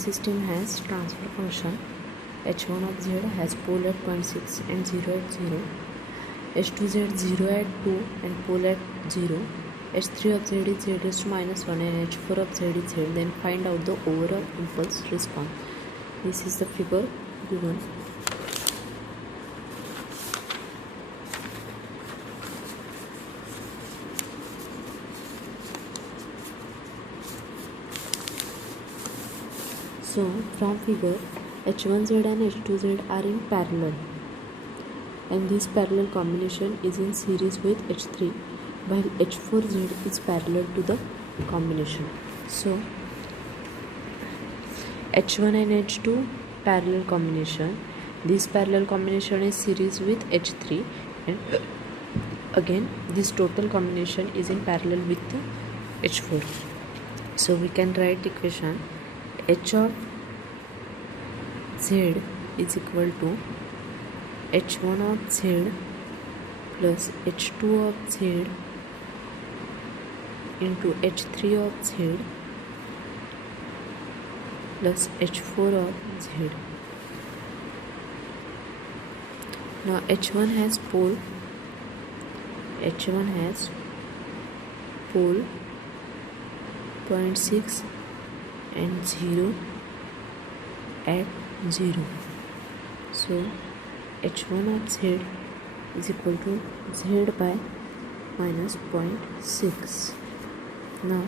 system has transfer function. h1 of z has pole at point 6 and 0 at 0. h2z 0 at 2 and pole at 0. h3 of z is z raised to minus 1 and h4 of z is z. Then find out the overall impulse response. This is the figure given. So from figure, h1z and h2z are in parallel, and this parallel combination is in series with h3, while h4z is parallel to the combination. So h1 and h2 parallel combination. This parallel combination is series with h3, and again this total combination is in parallel with the h4. So we can write the equation h of z is equal to h1 of z plus h2 of z into h3 of z plus h4 of z. Now h1 has pole 0.6 and 0 at 0. So h1 of z is equal to z by minus 0.6. Now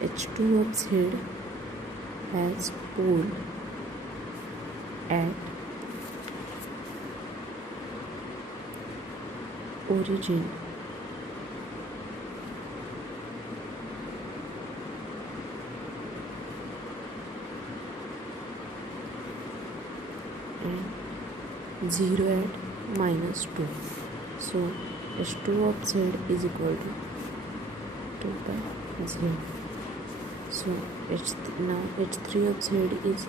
h2 of z has pole at origin and 0 at minus 2. So h2 of z is equal to 2 by 0. So now h3 of z is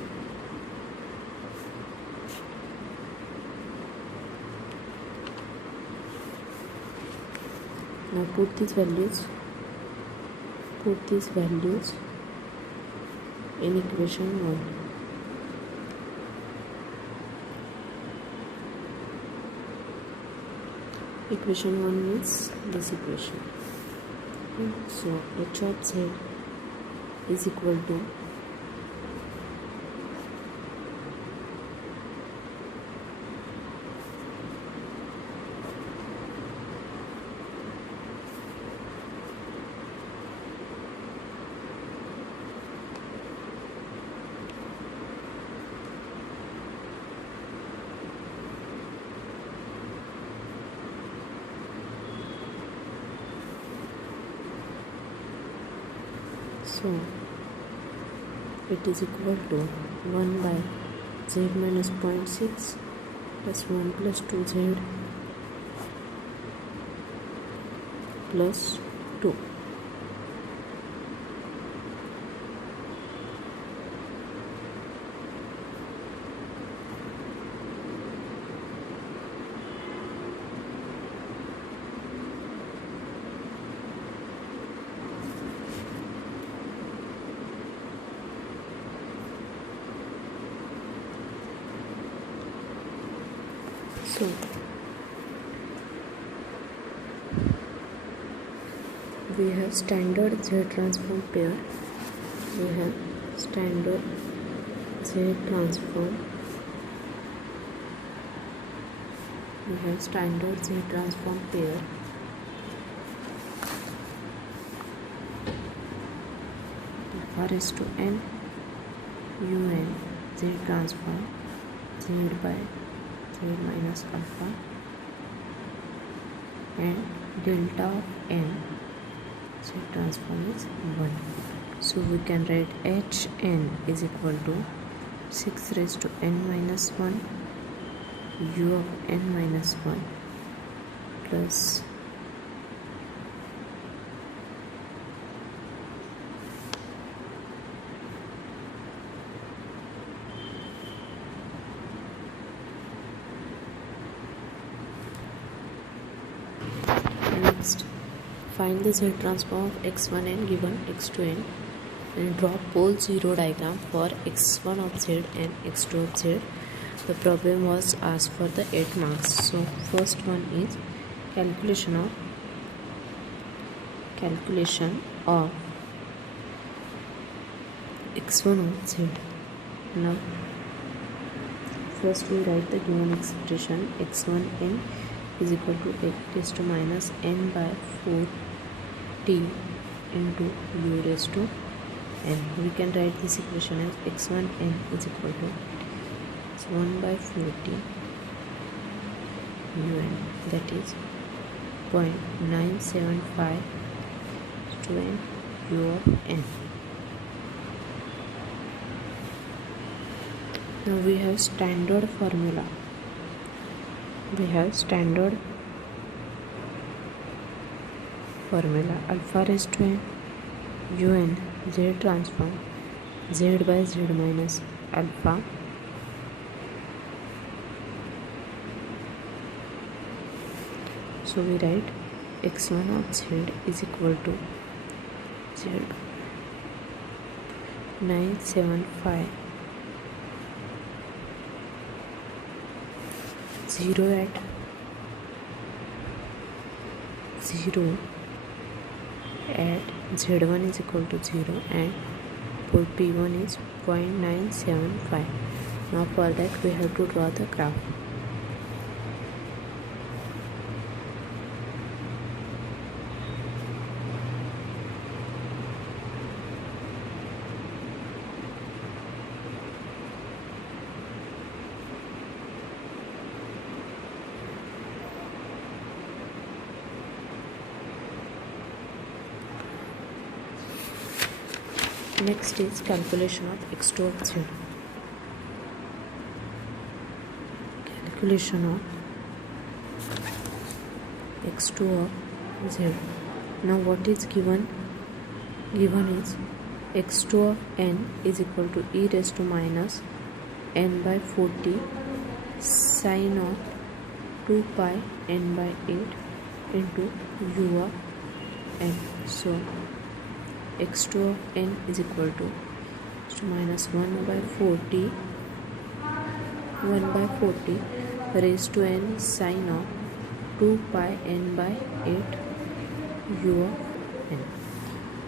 now put these values in equation 1. Equation 1 is this equation. So h of z is equal to so it is equal to 1 by z minus 0.6 plus 1 plus 2z plus 2. So we have standard Z transform pair. We have standard Z transform. We have standard Z transform pair. R is to n un Z transform Z by Z minus alpha and delta of n Z transform is 1. So we can write Hn is equal to 6 raised to n minus 1 u of n minus 1 plus next find the Z transform of x1n given x2n and drop pole 0 diagram for x1 of z and x2 of z. The problem was asked for the 8 marks. So first one is calculation of x1 of z. Now first we write the given expression x1n is equal to x raised to minus n by 4t into u raised to n. We can write this equation as x1n is equal to 1 by 4t un, that is 0.975 to n u of n. Now we have standard formula. Alpha raised to n un z transform z by z minus alpha so we write x1 of z is equal to z 975 0 at 0 at z1 is equal to 0 and for p1 is 0.975. Now for that we have to draw the graph. Next is calculation of x2 of z. Calculation of x2 of z. Now what is given? Given is x2 of n is equal to e raised to minus n by 40 sine of 2 pi n by 8 into u of n. So x2 of n is equal to minus 1 by 40 raised to n sine of 2 pi n by 8 u of n.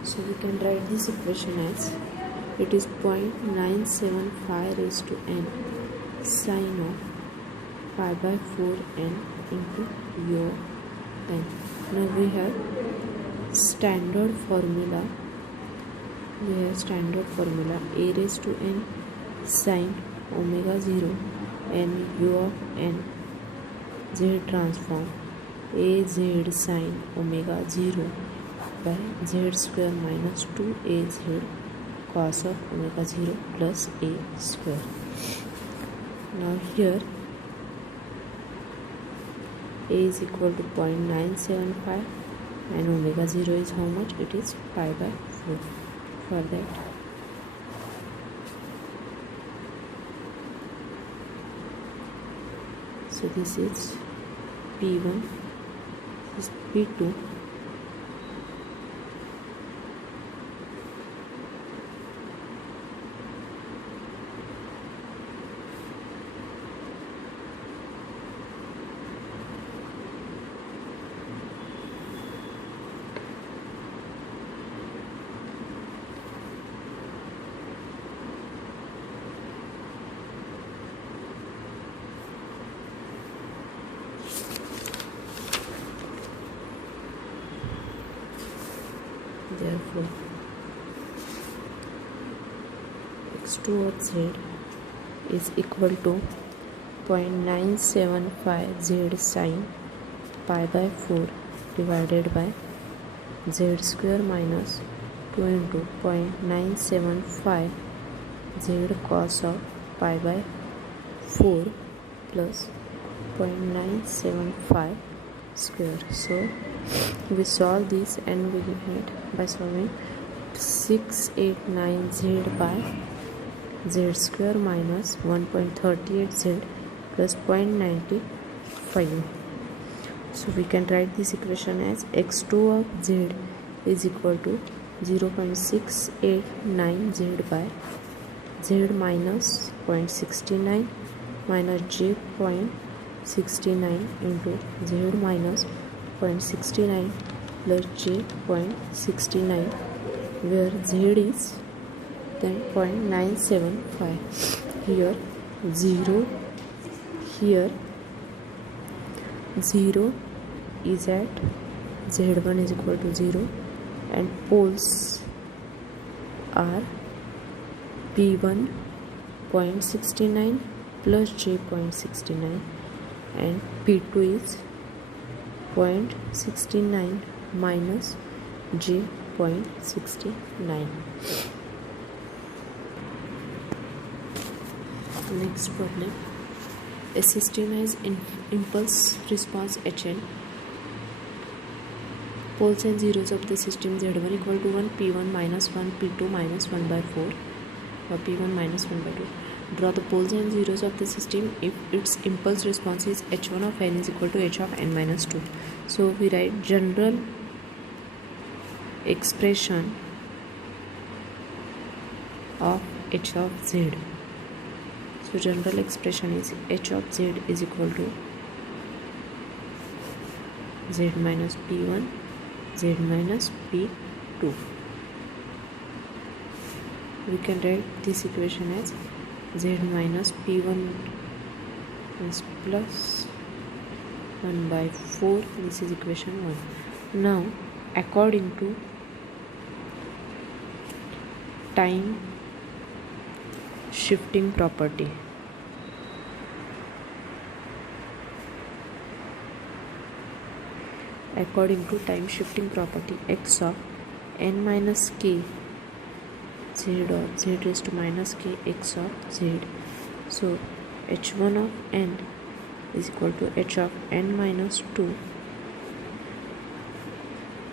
So we can write this equation as it is 0.975 raised to n sine of pi by 4 n into u of n. Now we have standard formula. A raised to n sine omega 0 n u of n z transform a z sine omega 0 by z square minus 2az cos of omega 0 plus a square. Now here a is equal to 0.975 and omega 0 is how much? It is pi by 4. For that so this is p1, this is p2, therefore x2 of z is equal to 0.975 z sine pi by 4 divided by z square minus 2 into 0.975 z cos of pi by 4 plus 0.975 square. So we solve this and we get by solving 689 z by z square minus 1.38 z plus 0.95. So we can write this equation as x2 of z is equal to 0.689 z by z minus 0.69 minus j 0.69 into z minus 0.69 plus j 0.69, where z is then 0.975. Here 0 is at z1 is equal to 0 and poles are p1 0.69 plus j 0.69 and p2 is 0.69 minus j 0.69. Next problem. A system has impulse response Hn. Poles and zeros of the system Z1 equal to 1, P1 minus 1, P2 minus 1 by 4, or P1 minus 1 by 2. Draw the poles and zeros of the system if its impulse response is H1 of n is equal to H of n minus 2. So we write general expression of H of Z. So general expression is H of Z is equal to Z minus P1, Z minus P2. We can write this equation as Z minus P1 is plus 1 by 4. This is equation 1. Now according to time shifting property, x of n minus k z of z raised to minus k x of z. So h1 of n is equal to h of n minus 2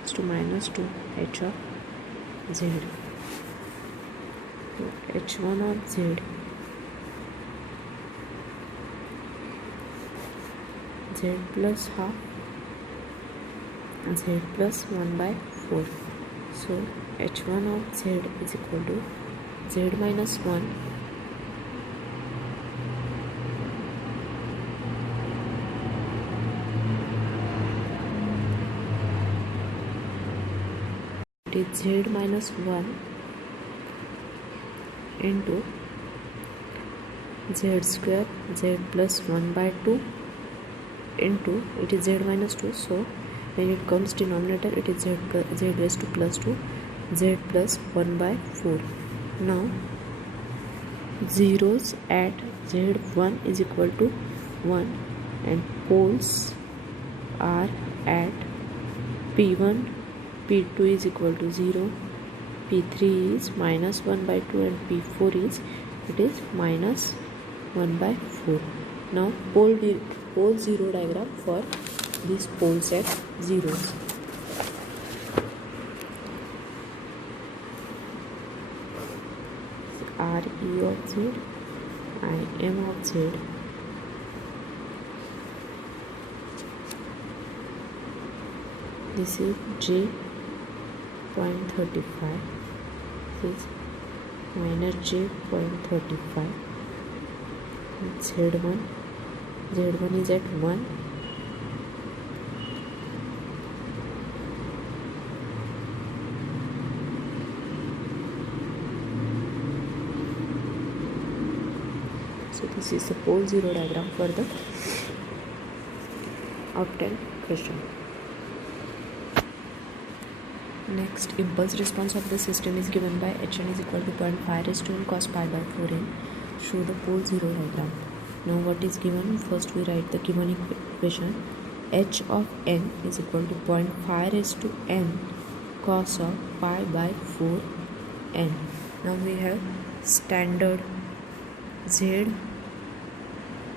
to minus 2 h of z. So h1 of z z plus half z plus 1 by 4. So h1 of z is equal to z minus 1 it is z minus 1 into z square z plus 1 by 2 into it is z minus 2. So when it comes denominator, it is z raised to plus 2, z plus 1 by 4. Now zeros at z1 is equal to 1 and poles are at p1, p2 is equal to 0, p3 is minus 1 by 2 and p4 is minus 1 by 4. Now pole zero diagram for these poles at zeros. R E of Z, I M of Z. This is J 0.35. This is minus J 0.35. Z1 is at 1. So this is the pole zero diagram for the obtained question. Next, impulse response of the system is given by Hn is equal to 0.5 raised to n cos pi by 4n. Show the pole zero diagram. Now what is given? First we write the given equation. H of n is equal to 0.5 raised to n cos of pi by 4n. Now we have standard Z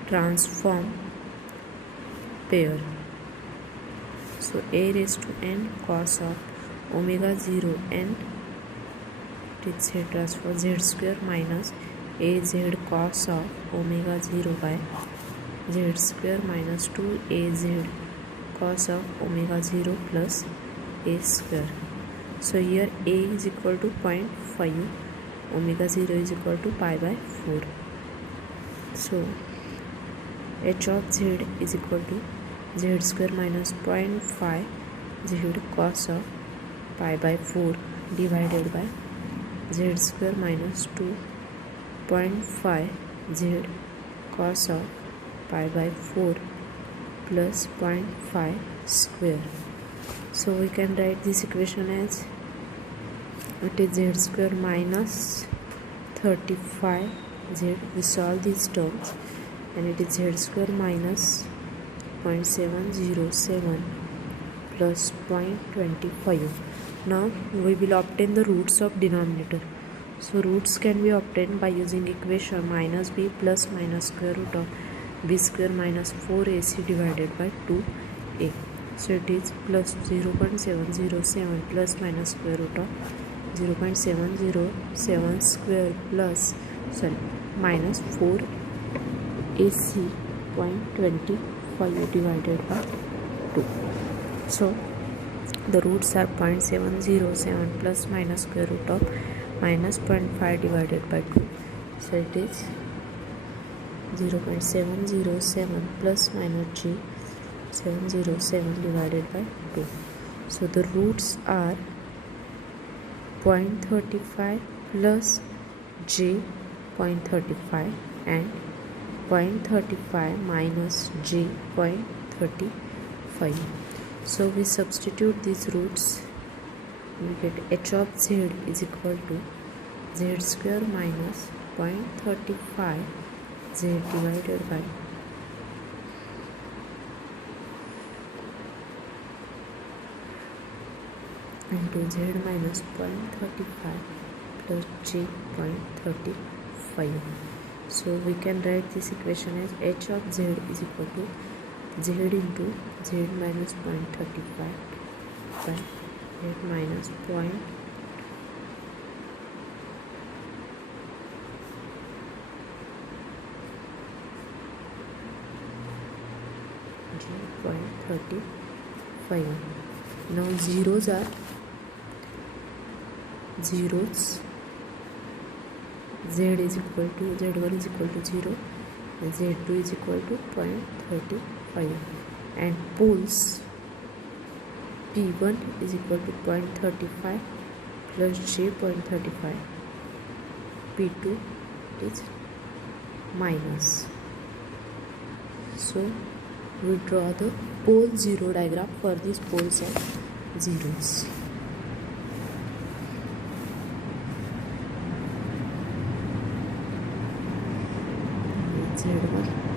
transform pair. So a raised to n cos of omega 0 n is Z transform z square minus az cos of omega 0 by z square minus 2az cos of omega 0 plus a square. So here a is equal to 0.5, omega 0 is equal to pi by 4. So h of z is equal to z square minus 0.5 z cos of pi by 4 divided by z square minus 2.5 z cos of pi by 4 plus 0.5 square. So we can write this equation as it is z square minus 35 z. We solve these terms and it is z square minus 0.707 plus 0.25. Now we will obtain the roots of denominator. So roots can be obtained by using equation minus b plus minus square root of b square minus 4ac divided by 2a. So it is plus 0.707 plus minus square root of 0.707 square plus minus 4ac 0.25 divided by 2. So the roots are 0.707 plus minus square root of minus 0.5 divided by 2. So it is 0.707 plus minus g 707 divided by 2. So the roots are 0.35 plus j 0.35 and 0.35 minus j 0.35. So we substitute these roots. We get h of z is equal to z square minus 0.35 z divided by into z minus 0.35 plus j 0.35. So we can write this equation as h of z is equal to z into z minus 0.35 by z minus 0.35 Now zeros are zeros. Z is equal to z1 is equal to 0 and z2 is equal to 0.35 and poles p1 is equal to 0.35 plus j 0.35, p2 is minus. So we draw the pole zero diagram for these poles of zeros. Z1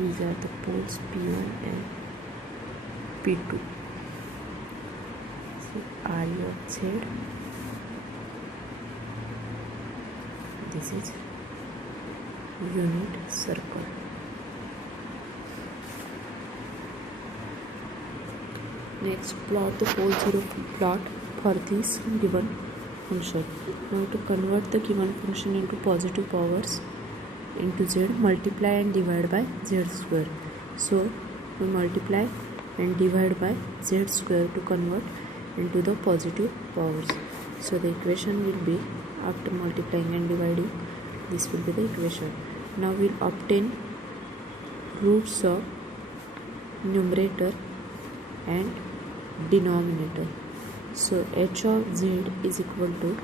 these are the poles P1 and P2. So R of Z, this is unit circle. Next, plot the pole zero plot for this given function. Now to convert the given function into positive powers into z, multiply and divide by z square. So we multiply and divide by z square to convert into the positive powers. So the equation will be, after multiplying and dividing, this will be the equation. Now we will obtain roots of numerator and denominator. So h of z is equal to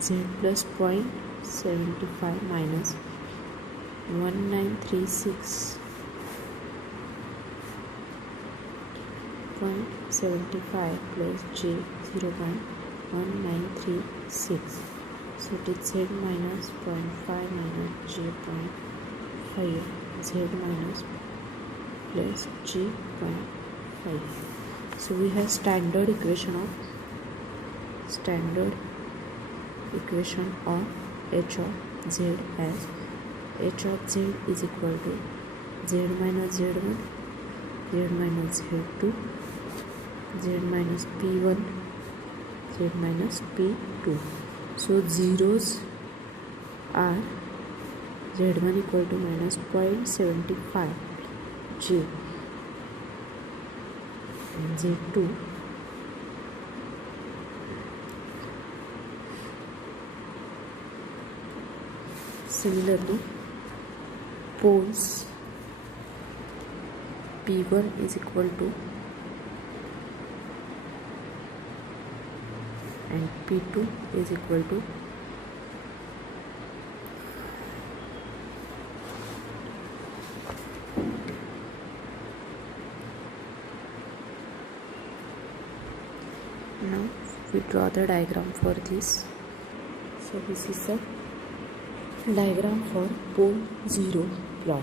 z plus 0.75 minus 1936.75 plus j 0.1936. So it is z minus 0.5 minus j 0.5 z minus plus j 0.5. So we have standard equation of h of z as h of z is equal to z minus z1, z minus z2, z minus p1, z minus p2. So zeros are z1 equal to minus 0.75 j and z2 similarly poles p1 is equal to and p2 is equal to now we draw the diagram for this. So this is the diagram for pole 0 plot.